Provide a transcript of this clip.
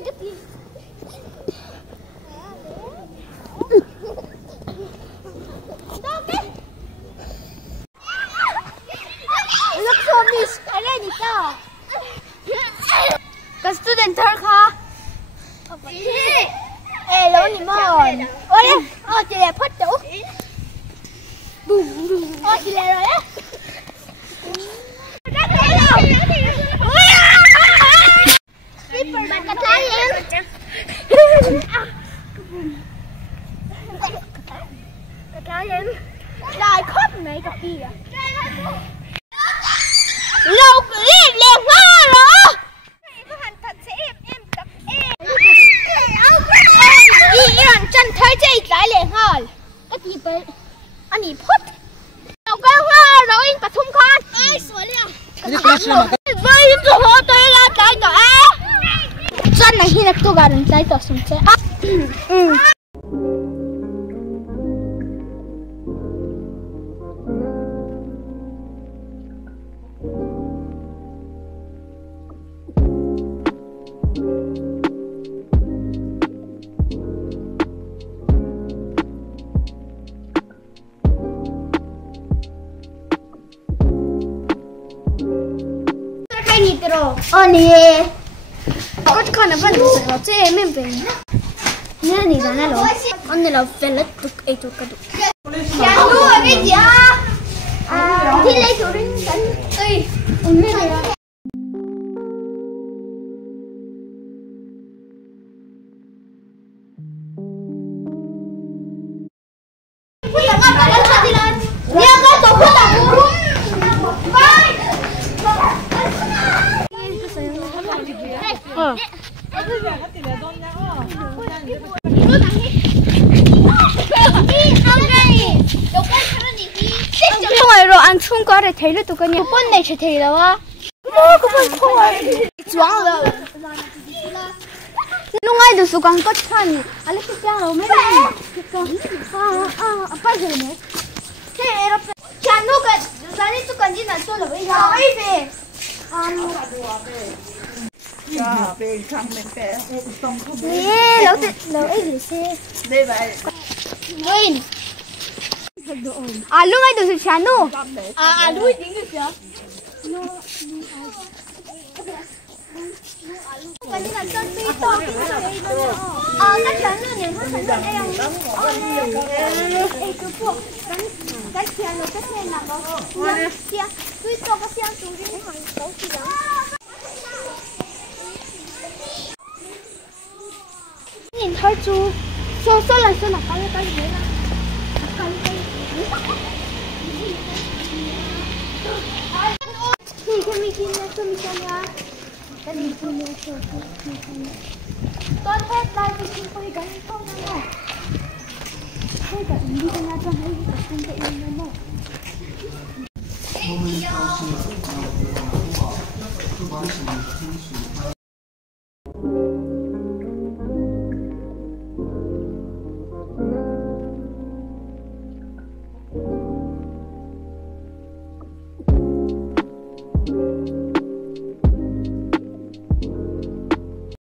Look for me, ada ni tau. Cái student thơ kha. Lâu ni mon. Ôi, chị là phất chủ. Bùm bùm. Chị là rồi á. Bạn cắt lá em. Cắt lá em. Rồi khóc này cặp kia. Lâu clip liền hoa rồi. Có hành thật sẽ em cặp em. Đi em chân thấy chị lại liền thôi. Cái gì vậy? Anh đi phút. Đâu có hoa rồi bà thung con. Ai sủa liền. Với những chỗ hồ tôi là cái đó á. Chân này khi là tôi gà đừng cháy tỏ xuống xe. Oni có con là vẫn được nó chơi mình về nhá này là nó 언니 là về lết được ấy cho cái được nhà nuôi cái gì thì lấy chỗ đến ơi 언니 này không rồi ăn chung có để thấy được tụi con nhà bốn này chỉ thấy đâu á có bốn chung rồi choáng rồi lúc ngay được số con có chăn à lấy cái rồi mấy apa giờ này thế em chăn nó cái sáng nay tụi con đi làm rồi bây giờ ấy về bên trong mình phải lâu ấy gì xe đây vậy Win lúc ngay được chán đâu lúc tiếng được chưa cái này là chân mi to cái chán này này nó thành em cái bộ cái chén nó cái này là có chén tuy to có chén chúng đi hàng xấu thì lắm nhìn thấy chú số là cái gì đó thì cái mình kia nó mình cho nha cái mình kia nó cho con hết đây mình không có cái không nào thôi cả đi ra trong đây không thể